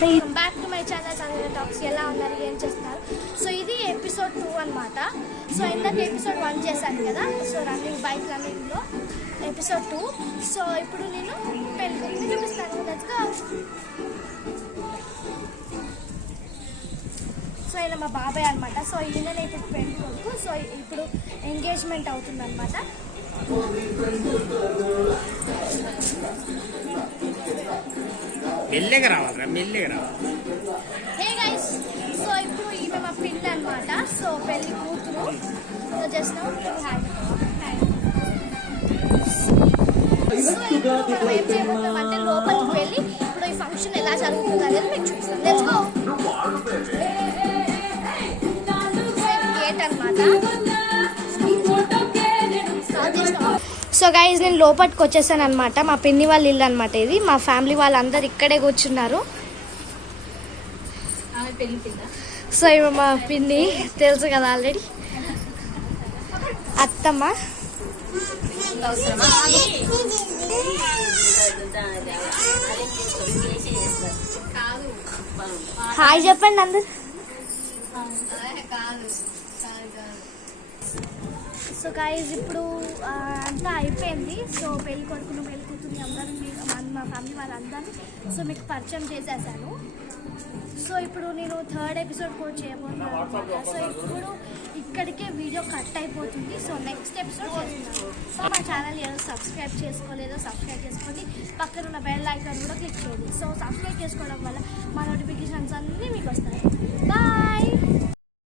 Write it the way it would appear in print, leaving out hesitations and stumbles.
Back to my channel Sanjana talks. ఎలా ఉన్నారు, ఏం చేస్తున్నారు? సో ఇది ఎపిసోడ్ 2 అనమాట. సో ఇందాక ఎపిసోడ్ 1 చేశాను కదా, సో రన్నింగ్ బైక్ రన్నింగ్లో ఎపిసోడ్ 2. సో ఇప్పుడు నేను పెళ్లి గురించి చూపిస్తాను. Let's go. సో ఈయన మా బాబాయ్ అనమాట. సో ఈయననే ఇప్పుడు పెళ్లి కొడుకు. సో ఇప్పుడు ఎంగేజ్మెంట్ అవుతుంది అనమాట. మెల్లగా రావాలరా, మెల్లగా రావాలి. హే గైస్, సో ఇప్పుడు ఈమె మా పిల్ల అనమాట. సో పెళ్లి కూతురు. సో జస్ట్ సో ఇప్పుడు మనం ఏం చేయబోతున్నాం అంటే లోపలికి వెళ్ళి ఇప్పుడు ఈ ఫంక్షన్ ఎలా జరుగుతుంది అనేది మీకు చూపిస్తాం. Let's go. గేట్ అనమాట. సో గైజ్ నేను లోపలికి వచ్చేసాను అనమాట. మా పిన్ని వాళ్ళ ఇల్లు అనమాట ఇది. మా ఫ్యామిలీ వాళ్ళందరూ ఇక్కడే కూర్చున్నారు. సో ఇవి మా పిన్ని, తెలుసు కదా ఆల్రెడీ, అత్తమ్మ. హాయ్ చెప్పండి అందరు. సో గైజ్ ఇప్పుడు అంతా అయిపోయింది. సో పెళ్లి కొడుకును పెళ్లి కూతుర్ని అందరూ మా ఫ్యామిలీ వాళ్ళందరినీ సో మీకు పరిచయం చేసేసాను. సో ఇప్పుడు నేను 3rd ఎపిసోడ్ కూడా చేయబోతున్నాను అనమాట. సో ఇప్పుడు ఇక్కడికే వీడియో కట్ అయిపోతుంది. సో నెక్స్ట్ ఎపిసోడ్ చేస్తున్నాను. సో మా ఛానల్ ఏదో సబ్స్క్రైబ్ చేసుకోలేదో సబ్స్క్రైబ్ చేసుకోండి. పక్కన ఉన్న బెల్ ఐకాన్ కూడా క్లిక్ చేయండి. సో సబ్స్క్రైబ్ చేసుకోవడం వల్ల మా నోటిఫికేషన్స్ అన్నీ మీకు వస్తాయి. బాయ్.